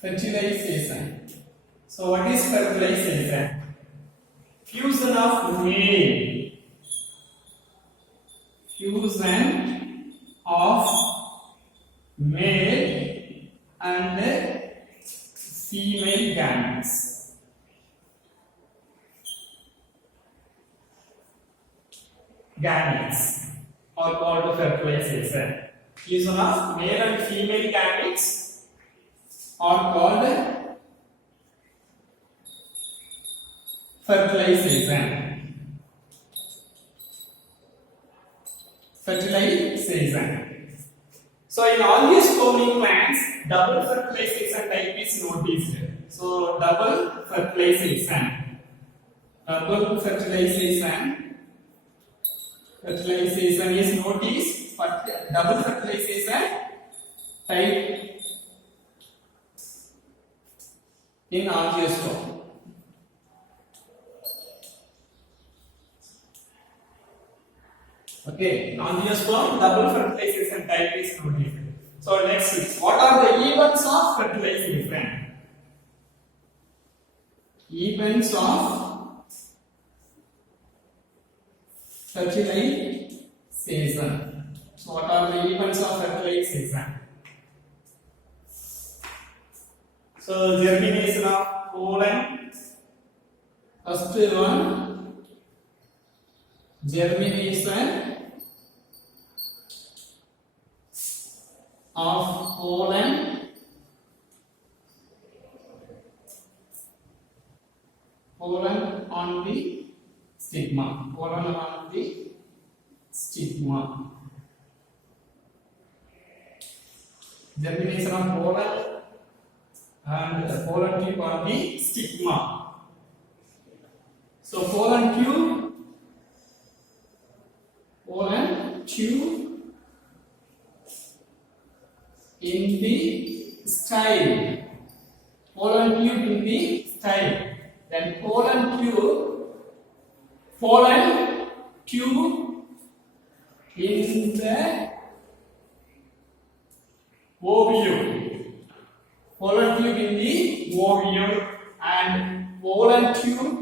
Fertilization. So what is fertilization? Fusion of male. Fusion of male and female gametes. Gametes are called fertilization. Fusion of male and female gametes are called fertilization. Fertilization. So in all these spawning plants, double fertilization type is noticed. So double fertilization. Double fertilization. Fertilization is noticed, but double fertilization type in angiosperm. Okay, angiosperm double fertilization type is noticed. So next is, what are the events of fertilization? Events of fertilization. So what are the events of fertilization? So germination of pollen. First one, germination of pollen. Pollen on the stigma. Pollen on the stigma. Germination of pollen and pollen tube on the stigma. So pollen tube in the style. Pollen tube in the style. Then pollen tube in the ovule. Pollen tube in the ovule and pollen tube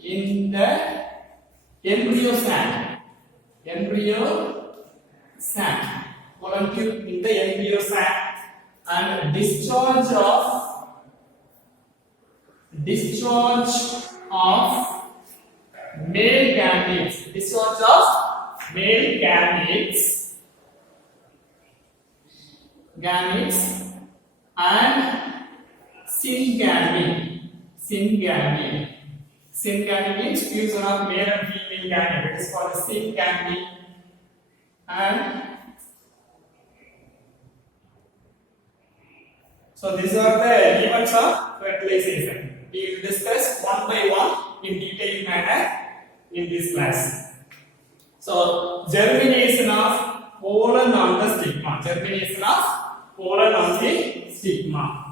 in the embryo sac. Pollen tube in the embryo sac and discharge of male gametes. Discharge of male gametes and syngamy. Syngamy means fusion of male and female gamete. It is called syngamy. And so these are the events of fertilization. We will discuss one by one in detailed manner in this class. So germination of pollen on the stigma. Germination of pollen on the stigma.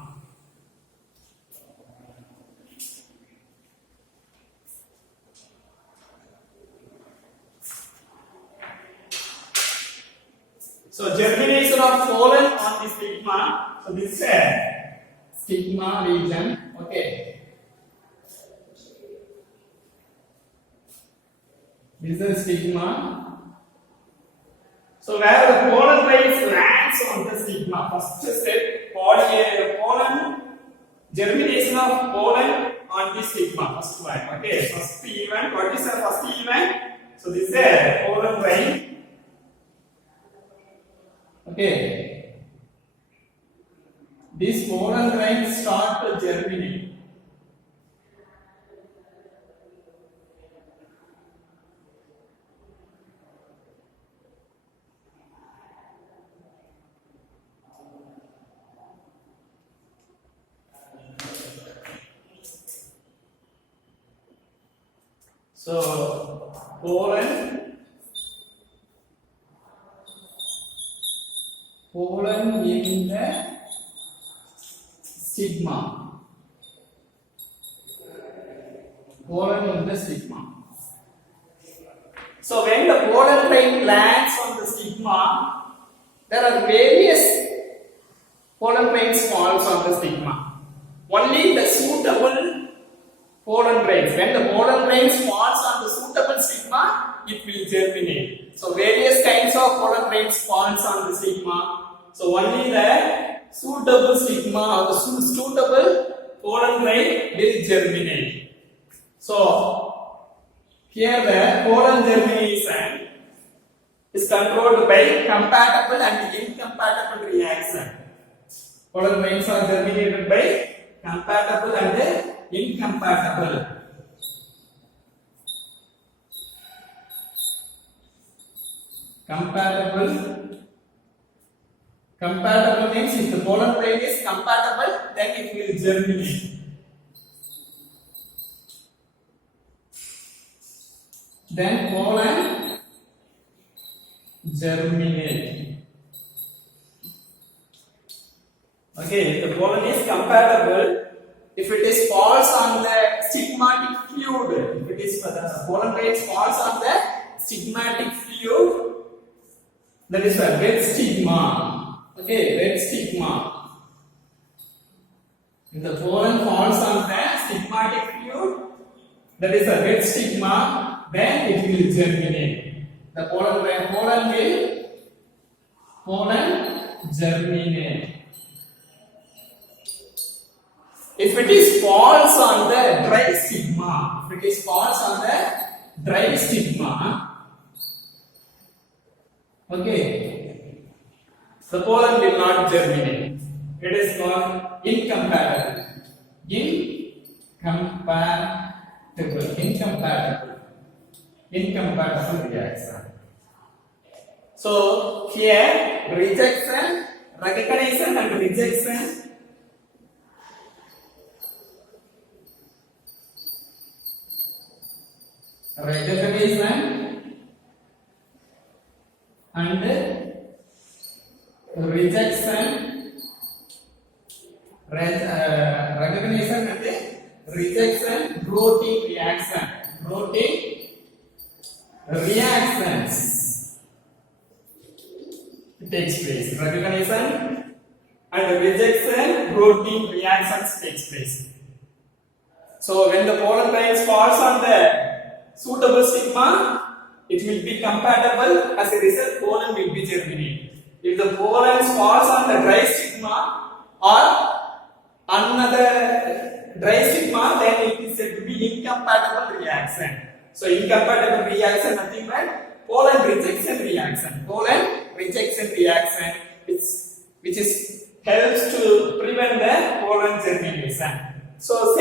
So germination of pollen on the stigma. So this is a stigma region. Okay. This is the stigma. So where the pollen grains lands on the stigma. First step, pollen germination of pollen on the stigma. First one. Okay. First event. What is the first event? So this is a pollen grain. Okay, these pollen grains start to germinate. So pollen in the stigma. Pollen in the stigma. So when the pollen grain lands on the stigma, there are various pollen grains falls on the stigma. Only the suitable pollen grains. When the pollen grains falls on the suitable stigma, it will germinate. So various kinds of pollen grains falls on the stigma. So only the suitable stigma or the suitable pollen grain will germinate. So here the pollen germination is controlled by compatible and incompatible reaction. Pollen grains are germinated by compatible and incompatible. Compatible means if the pollen grain is compatible, then it will germinate. Then pollen germinate. Okay, if the pollen is compatible, if it is falls on the stigmatic fluid, if it is the pollen grains falls on the stigmatic fluid, that is a red stigma. Okay, red stigma. If the pollen falls on the stigmatic fluid, that is a red stigma, then it will germinate. The pollen germinate. If it is falls on the dry stigma, okay, the pollen will not germinate. It is called incompatible. Incompatible reaction. So here rejection, recognition and rejection. Recognition and rejection, recognition and rejection, protein reactions takes place. Recognition and rejection, protein reactions takes place. So when the pollen grains falls on the suitable stigma, it will be compatible. As a result, pollen will be germinated. If the pollen falls on the dry stigma or another dry stigma, then it is said to be incompatible reaction. So incompatible reaction nothing but pollen rejection reaction. Which is helps to prevent the pollen germination. So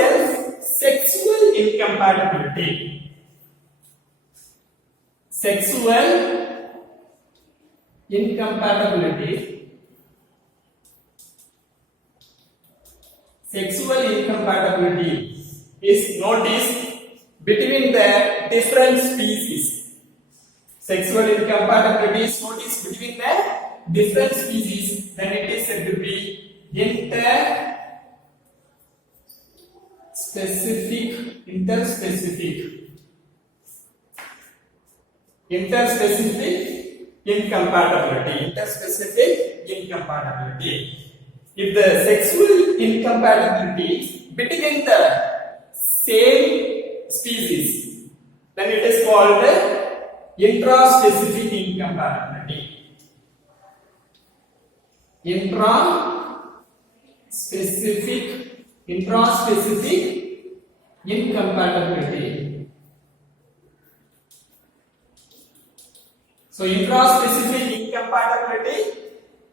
sexual incompatibility. Sexual incompatibility is noticed between the different species. Sexual incompatibility is noticed between the different species, then it is said to be interspecific incompatibility. If the sexual incompatibility between the same species, then it is called intraspecific incompatibility. Intraspecific incompatibility. So intraspecific incompatibility,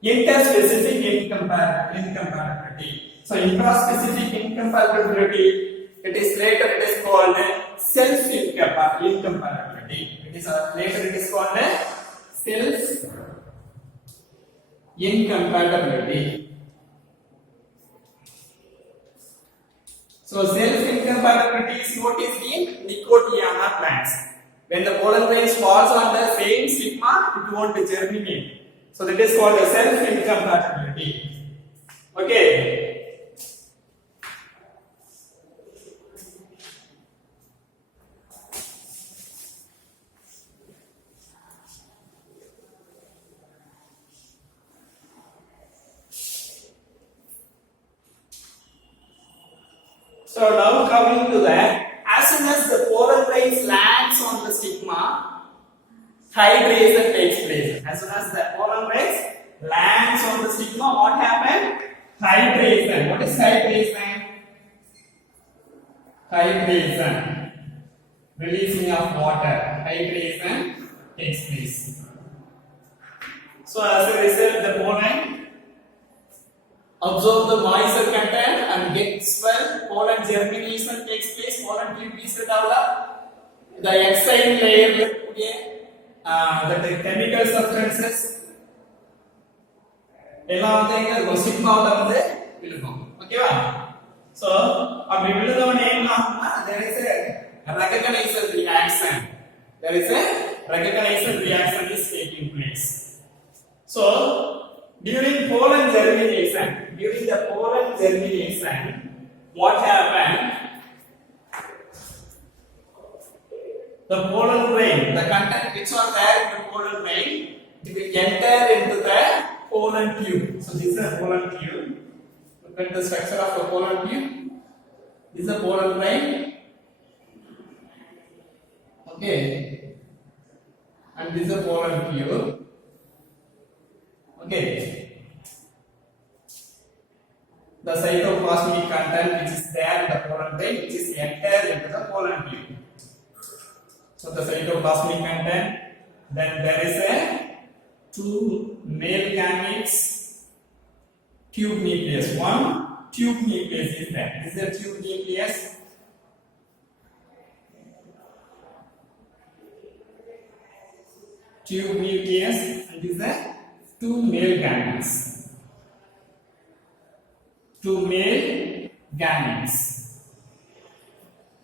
interspecific incompatibility. So intraspecific incompatibility, it is called self incompatibility. It is called self incompatibility. So self incompatibility is noticed in Nicotiana plants. When the pollen grains falls on the same stigma, it won't germinate. So that is called self incompatibility. Okay. So now coming to that, as soon as the pollen grains lands on the stigma, hydration takes place. As soon as the pollen grains lands on the stigma, what happens? Hydration. What is hydration? Hydration. Releasing of water. Hydration takes place. So as a result, the pollen absorb the moisture content and get swell. Pollen germination takes place. Pollen tube is developed. The exine layer, the chemical substances, எல்லாம் வந்து எங்க ஸ்டிக்மாவுல வந்து விழுகும். ஓகேவா? So அப்படி விழுந்தவனே என்ன ஆகும்னா there is a recognition reaction. There is a recognition reaction is taking place. So during the pollen germination, what happened? The pollen grain, the content which are there in the pollen grain, it will enter into the pollen tube. So this is a pollen tube. Look at the structure of the pollen tube. This is a pollen grain. Okay. And this is a pollen tube. Okay. The cytoplasmic content which is there in the pollen grain, which is entered into the pollen tube. So the cytoplasmic content, then there is a two male gametes, tube nucleus. One tube nucleus is there. This is a tube nucleus. Tube nucleus, and this is a two male gametes. Two male gametes.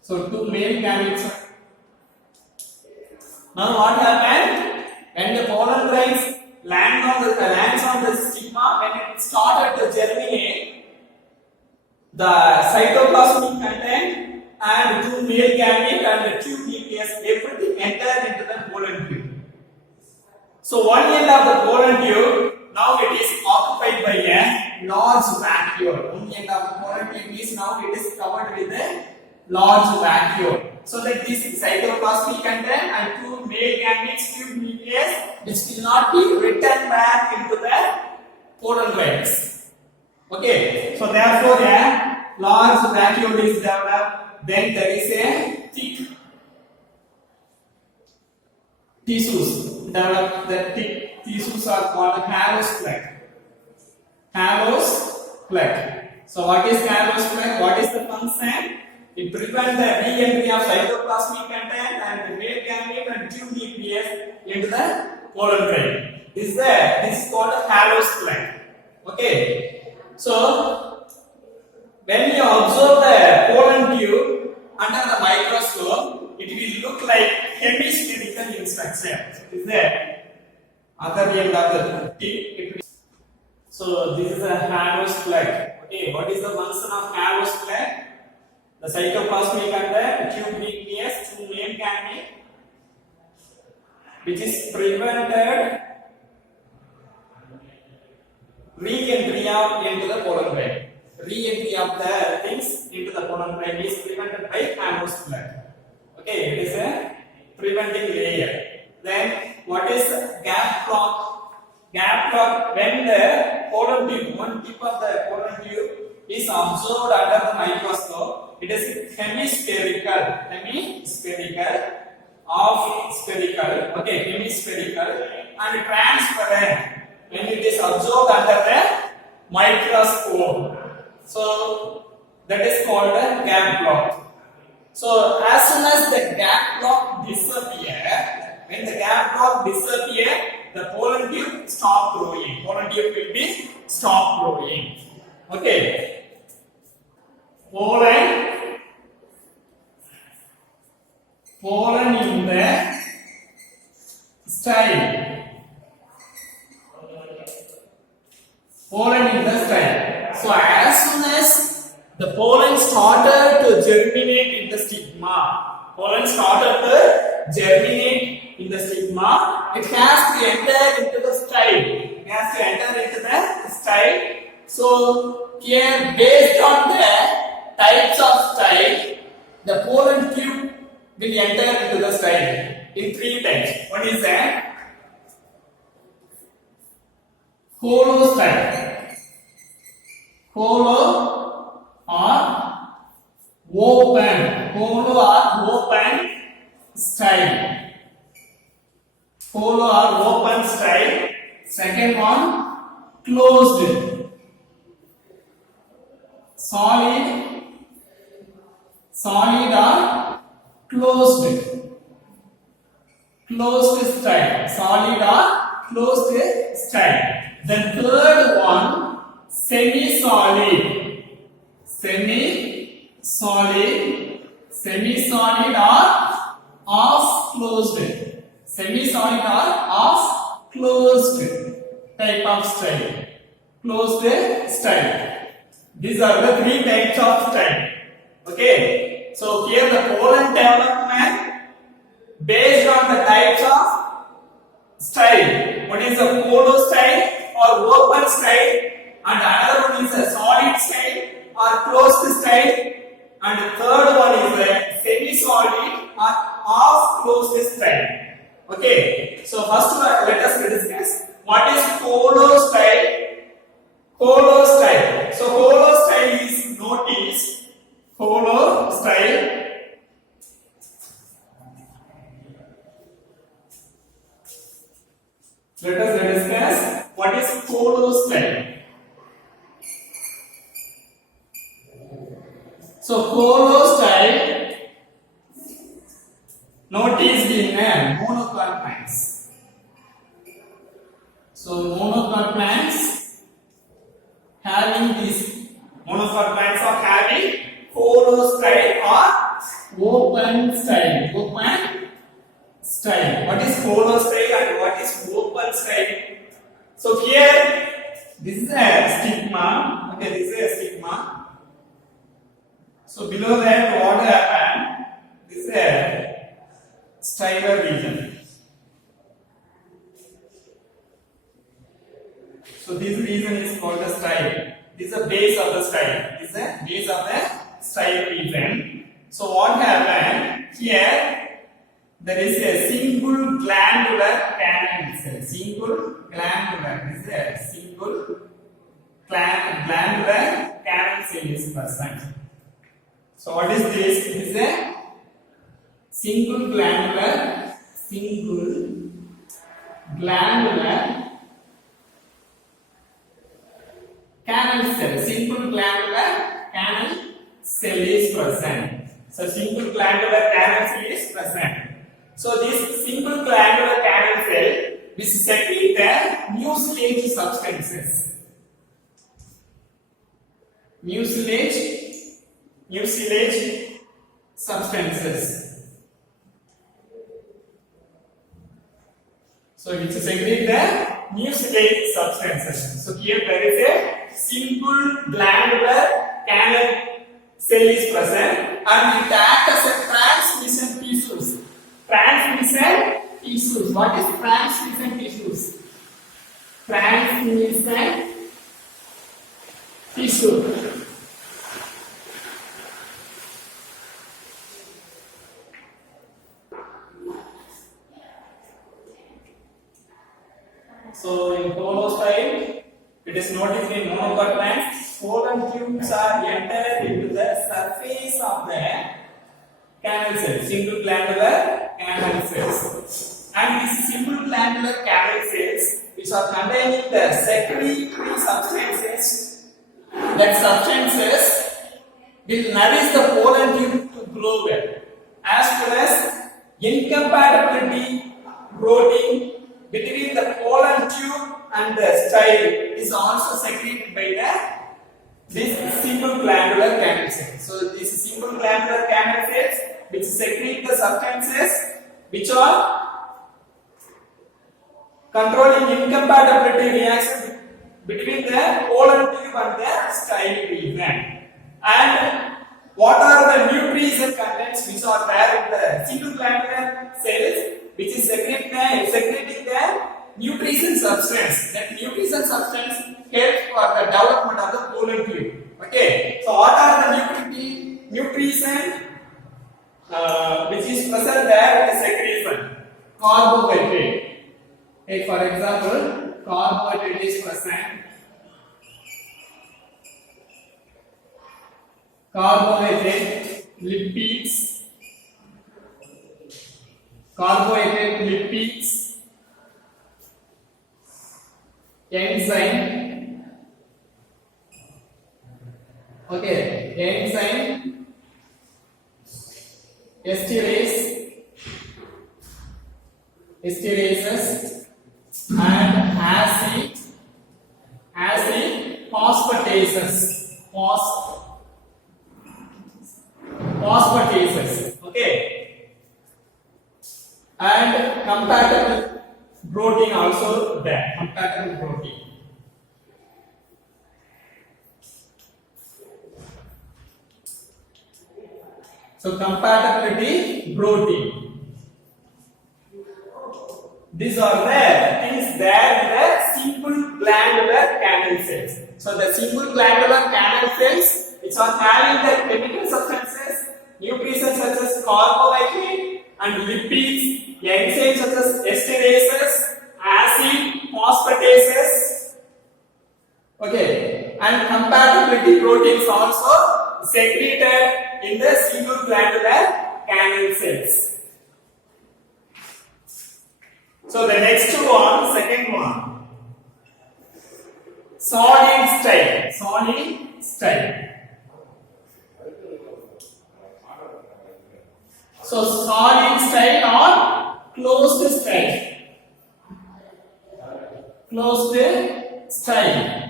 So two male gametes. Now what happened? When the pollen grains lands on the stigma, when it started to germinate, the cytoplasmic content and two male gametes and the tube nucleus, everything entered into the pollen tube. So one end of the pollen tube, now it is occupied by a large vacuole. One end of the pollen tube is now it is covered with a large vacuole. So that this cytoplasmic content and two male gametes, tube nucleus, which will not be returned back into the pollen grains. Okay, so therefore a large vacuole is developed. Then there is a thick tissues developed. The thick tissues are called hallux plaque. Hallux plaque. So what is hallux plaque? What is the function? It prevents the re-entry of cytoplasmic content and the male gamete and tube nucleus into the pollen grain. This is called a hallux plaque. Okay. So when you observe the pollen tube under the microscope, it will look like hemispherical in structure. Is there other end of the tip? So this is a hallux plaque. Okay. What is the function of hallux plaque? The cytoplasmic content, tube nucleus, two male gamete, which is prevented re-entry into the pollen grain. Re-entry of the things into the pollen grain is prevented by hallux plaque. Okay, it is a preventing layer. Then what is gap clock? Gap clock, when the pollen tube, one tip of the pollen tube is observed under the microscope, it is hemispherical, and transparent when it is observed under the microscope. So that is called a gap clock. So as soon as the gap clock disappears, when the gap clock disappears, the pollen tube stop growing. Pollen tube will be stop growing. Okay. Pollen in the style. Pollen in the style. So as soon as the pollen started to germinate in the stigma, it has to enter into the style. So here, based on the types of style, will enter into the style in three types. One is a hollow style, hollow or open style, hollow or open style. Second one, closed, solid or closed style, solid or closed style. Then third one, semi-solid or half closed, semi-solid or half closed type of style, closed style. These are the three types of style. Okay, so here the Poland development based on the types of style. One is a polo style or open style, and another one is a solid style or closed style, and the third one is a semi-solid or half closed style. Okay, so first let us discuss what is polo style. Polo style. So polo style is noticed. Polo style. Let us discuss what is polo style. So polo style noticed in monocot plants. So monocot plants having this monocot plants are having polo style or open style. Open style. What is polo style and what is open style? So here this is a stigma. Okay, this is a stigma. So below that what happened? This is a styler region. So this region is called the style. This is the base of the style. This is the base of the style region. So what happened here? There is a single glandular canal cell. Single glandular. This is a single glandular canal cell is present. So what is this? This is a single glandular canal cell. Single glandular canal cell is present. So single glandular canal cell is present. So this single glandular canal cell which secrete the mucilage substances. Mucilage substances. So which secrete the mucilage substances. So here there is a single glandular canal cell is present and it acts as a transmission tissues. Transmission tissues. What is transmission tissues? Transmission tissue. So in polo style, it is noticed in monocot plants, pollen tubes are entered into the surface of the canal cells, single glandular canal cells. And these single glandular canal cells, which are containing the secretory substances, that substances will nourish the pollen tube to grow well, as well as incompatibility protein between the pollen tube and the style is also secreted by this single glandular canal cells. So these single glandular canal cells which secrete the substances which are controlling incompatibility reaction between the pollen tube and the style region. And what are the nutrition contents which are there in the single glandular cells which is secreting the nutrition substance. That nutrition substance helps for the development of the pollen tube. Okay. So what are the nutrition which is present there in secretion. Carbohydrate. Take for example, carbohydrate is present. Carbohydrate, lipids, carbohydrate, lipids, enzyme, okay, enzyme, esterases, and acid phosphatases, phosphatases, okay, and compatible protein also there, compatible protein. So compatibility protein. These are the things there in the simple glandular canal cells. So the simple glandular canal cells which are having the chemical substances, nutrients such as carbohydrate and lipids, enzymes such as esterases, acid phosphatases, okay, and compatibility proteins also secreted in the single glandular canal cells. So the next one, second one, solid style. Solid style. So solid style or closed style. Closed style.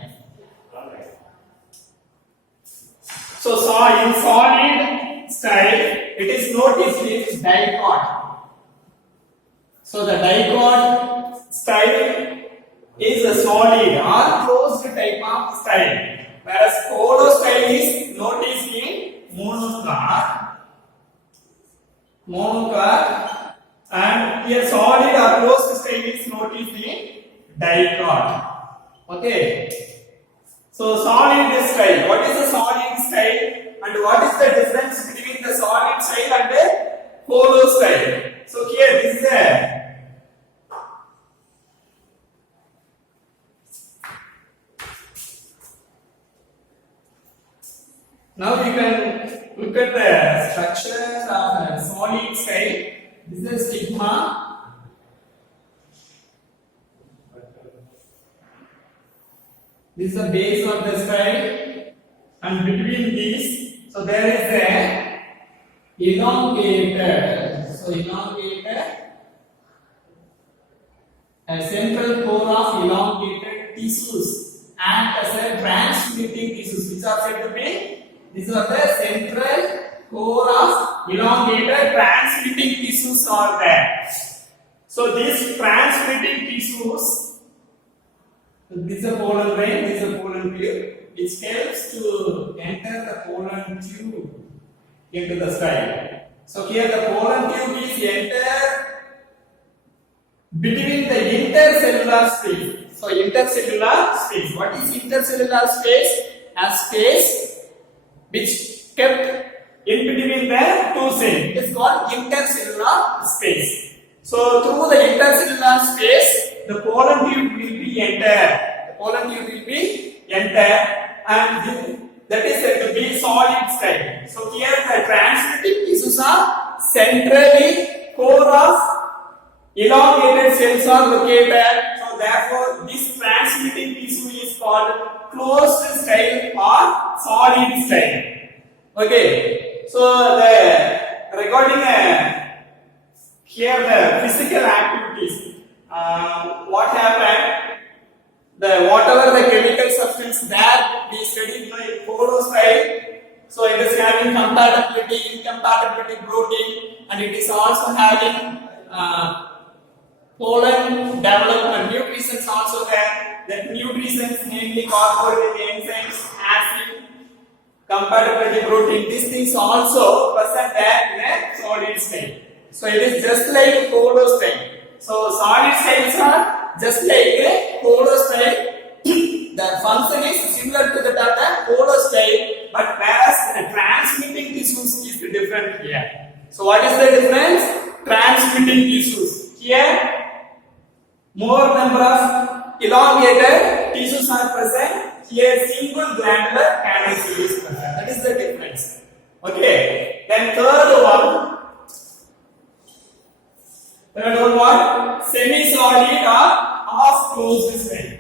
So in solid style, it is noticed with dicot. So the dicot style is a solid or closed type of style, whereas polo style is noticed in monocar, and here solid or closed style is noticed in dicot. Okay. So solid style. What is a solid style and what is the difference between the solid style and the polo style? So here this is a now you can look at the structure of a solid style. This is stigma. This is the base of the style, and between these, so there is a elongated. So elongated, a central core of elongated tissues act as a transmitting tissues, which are said to be. These are the central core of elongated transmitting tissues are there. So these transmitting tissues. This is a pollen vein, this is a pollen tube, which helps to enter the pollen tube into the style. So here the pollen tube is entered between the intercellular space. So intercellular space. What is intercellular space? A space which kept in between the two cells. It is called intercellular space. So through the intercellular space, the pollen tube will be entered. The pollen tube will be entered, and that is said to be solid style. So here the transmitting tissues are centrally core of elongated cells are located. So therefore this transmitting tissue is called closed style or solid style. Okay. So the regarding here the physical activities. What happened? Whatever the chemical substance that we studied in polo style, so it is having compatibility, incompatibility protein, and it is also having pollen development nutrients also there. That nutrients namely carbohydrate, enzymes, acid, compatibility protein. These things also present there in a solid style. So it is just like polo style. So solid styles are just like a polo style. The function is similar to that of the polo style, but whereas the transmitting tissues is different here. So what is the difference? Transmitting tissues. Here, more number of elongated tissues are present. Here, single glandular canal cell is present. That is the difference. Okay. Then third one what? Semi-solid or half-closed cell.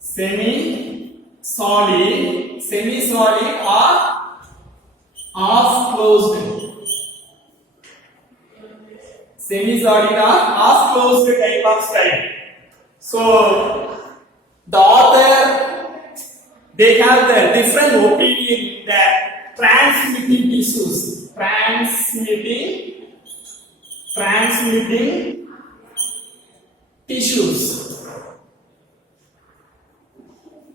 Semi-solid or half-closed. Semi-solid or half-closed type of style. So the author, they have the different opinion that transmitting tissues, transmitting tissues.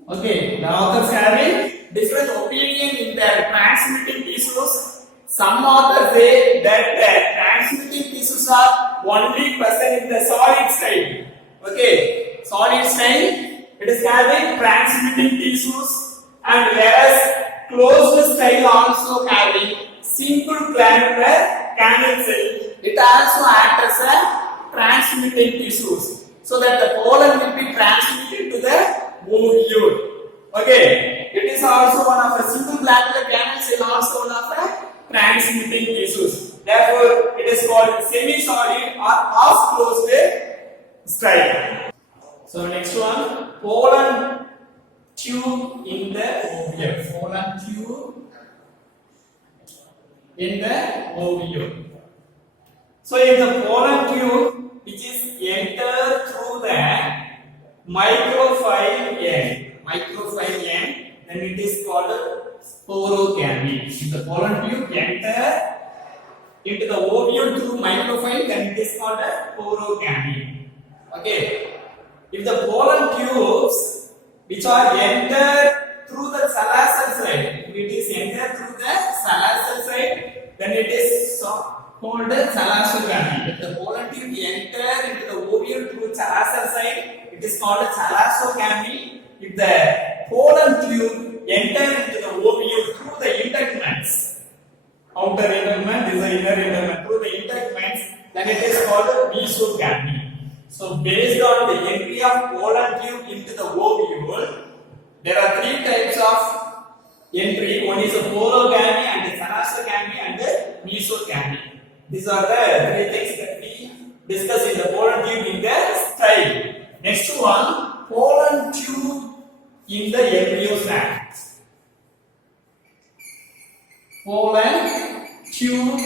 Okay, the authors having different opinion in their transmitting tissues. Some authors say that the transmitting tissues are only present in the solid state. Okay, solid state, it is having transmitting tissues, and whereas closed style also having single glandular canal cell, it also acts as a transmitting tissues, so that the pollen will be transmitted to the ovule. Okay, it is also one of a single glandular canal cell, also one of a transmitting tissues. Therefore, it is called semi-solid or half-closed style. So next one, pollen tube in the ovule. Pollen tube in the ovule. So if the pollen tube which is entered through the microphyll end, then it is called porogamy. If the pollen tube enter into the ovule through microphyll, then it is called porogamy. Okay. If the pollen tubes which are entered through the salazar side, if it is entered through the salazar side, then it is called salazogamy. If the pollen tube enter into the ovule through salazar side, it is called salazogamy. If the pollen tube enter into the ovule through the integuments, outer integument, this is the inner integument, through the integuments, then it is called mesogamy. So based on the entry of pollen tube into the ovule, there are three types of entry. One is a porogamy, and the salazogamy, and the mesogamy. These are the three things that we discuss in the pollen tube in the style. Next one, pollen tube in the embryo sac. Pollen tube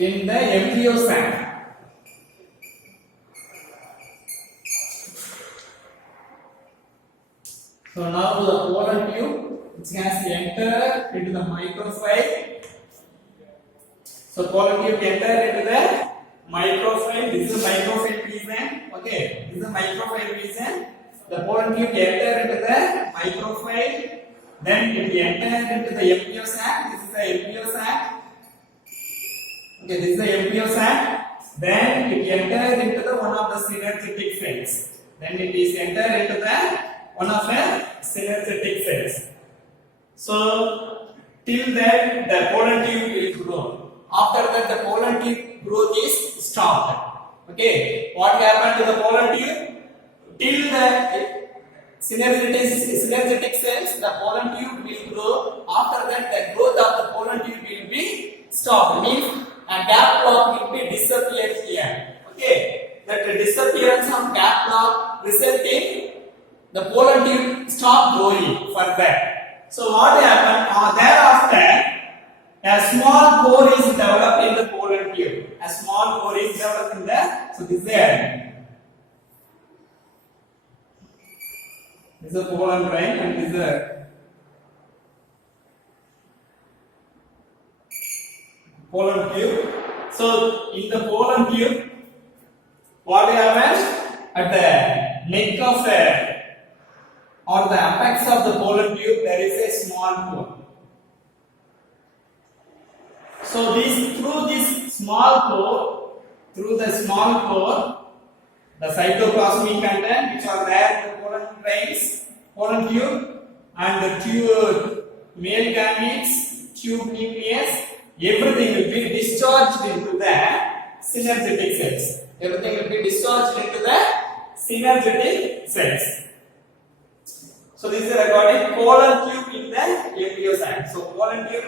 in the embryo sac. So now the pollen tube which has entered into the microphyll. So pollen tube entered into the microphyll. This is a microphyll region. Okay, this is a microphyll region. The pollen tube entered into the microphyll. Then it entered into the embryo sac. This is the embryo sac. Okay, this is the embryo sac. Then it entered into the one of the synergetic cells. Then it is entered into the one of the synergetic cells. So till then the pollen tube will grow. After that the pollen tube growth is stopped. Okay, what happened to the pollen tube? Till the synergetic cells, the pollen tube will grow. After that the growth of the pollen tube will be stopped. Means a gap block will be disappeared here. Okay, that the disappearance of gap block result in the pollen tube stop growing further. So what happened? Thereafter, a small pore is developed in the pollen tube. A small pore is developed in the. So this is there. This is a pollen grain, and this is a pollen tube. So in the pollen tube, what happens? At the neck of or the apex of the pollen tube, there is a small pore. So through this small pore, the cytoplasmic content which are there in the pollen grains, pollen tube, and the male gametes, tube nucleus, everything will be discharged into the synergetic cells. Everything will be discharged into the synergetic cells. So this is regarding pollen tube in the embryo sac. So pollen tube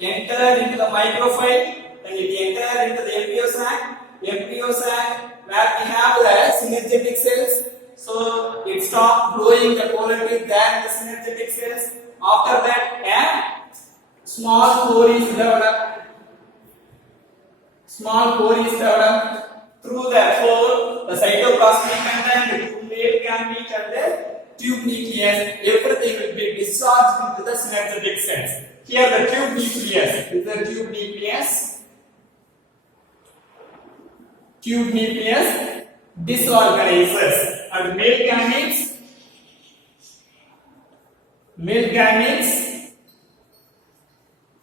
enter into the micropyle, then it enter into the embryo sac. Embryo sac where we have the synergetic cells. So it stop growing the pollen tube than the synergetic cells. After that, a small pore is developed. Small pore is developed. Through the pore, the cytoplasmic content, the male gamete and the tube nucleus, everything will be discharged into the synergetic cells. Here the tube nucleus is the tube nucleus. Tube nucleus disorganizes and male gametes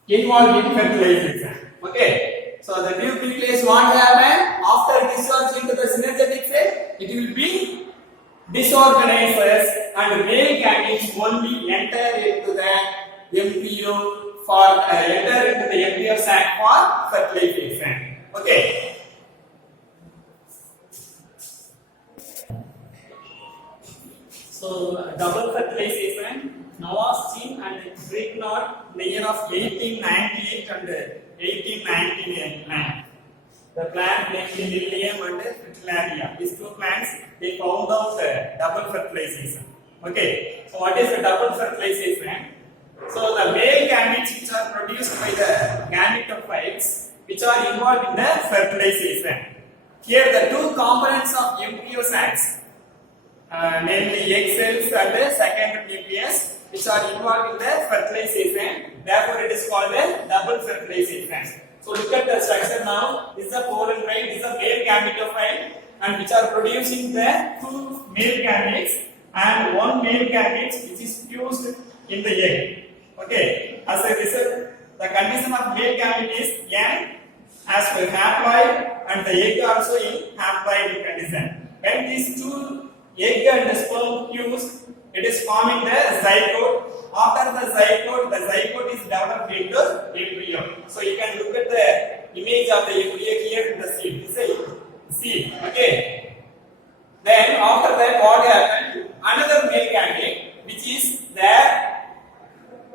involved in fertilization. Okay, so the tube nucleus what happen after discharge into the synergetic cell, it will be disorganizes and male gametes only enter into the embryo for enter into the embryo sac for fertilization. Okay. So double fertilization, Noah's Chin and Grignard in the year of 1898 and 1899. The plant named Lilium and Fritillaria. These two plants they found out double fertilization. Okay, so what is the double fertilization? So the male gametes which are produced by the gametophytes which are involved in the fertilization. Here the two components of embryo sacs. Namely egg cells and the secondary nucleus which are involved in the fertilization. Therefore, it is called a double fertilization. So, look at the structure now. This is a pollen grain, this is a male gametophyte, and which are producing the two male gametes and one male gamete which is fused in the egg. Okay, as a result, the condition of male gamete is young as per haploid, and the egg also in haploid condition. When these two egg and the sperm fuse, it is forming the zygote. After the zygote is developed into embryo. So you can look at the image of the embryo here in the seed. This is a seed. Okay. Then after that, what happened? Another male gamete which is there.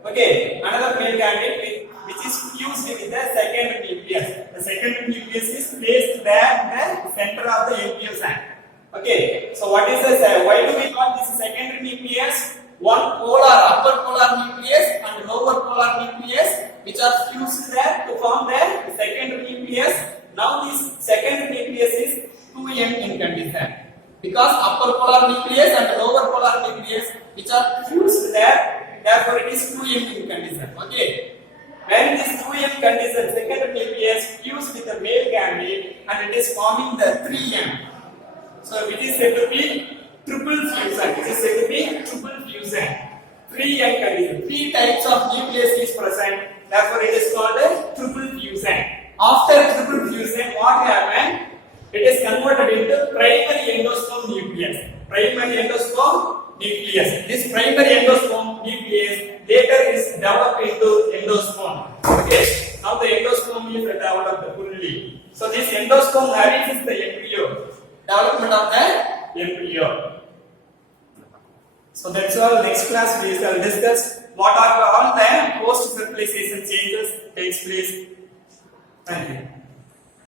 Okay, another male gamete which is fused with the secondary nucleus. The secondary nucleus is placed there in the center of the embryo sac. Okay, so what is this? Why do we call this secondary nucleus? One polar, upper polar nucleus and lower polar nucleus which are fused there to form the secondary nucleus. Now this secondary nucleus is 2m in condition because upper polar nucleus and lower polar nucleus which are fused there, therefore it is 2m in condition. Okay, when this 2m condition secondary nucleus fused with the male gamete and it is forming the 3m. So it is said to be triple fusion. It is said to be triple fusion. 3m condition. 3 types of nucleus is present. Therefore, it is called a triple fusion. After triple fusion, what happened? It is converted into primary endosperm nucleus. Primary endosperm nucleus. This primary endosperm nucleus later is developed into endosperm. Okay. Now the endosperm is developed fully. So this endosperm nourishes the embryo. Development of the embryo. So that's all. Next class we shall discuss what are all the post fertilization changes takes place. Thank you.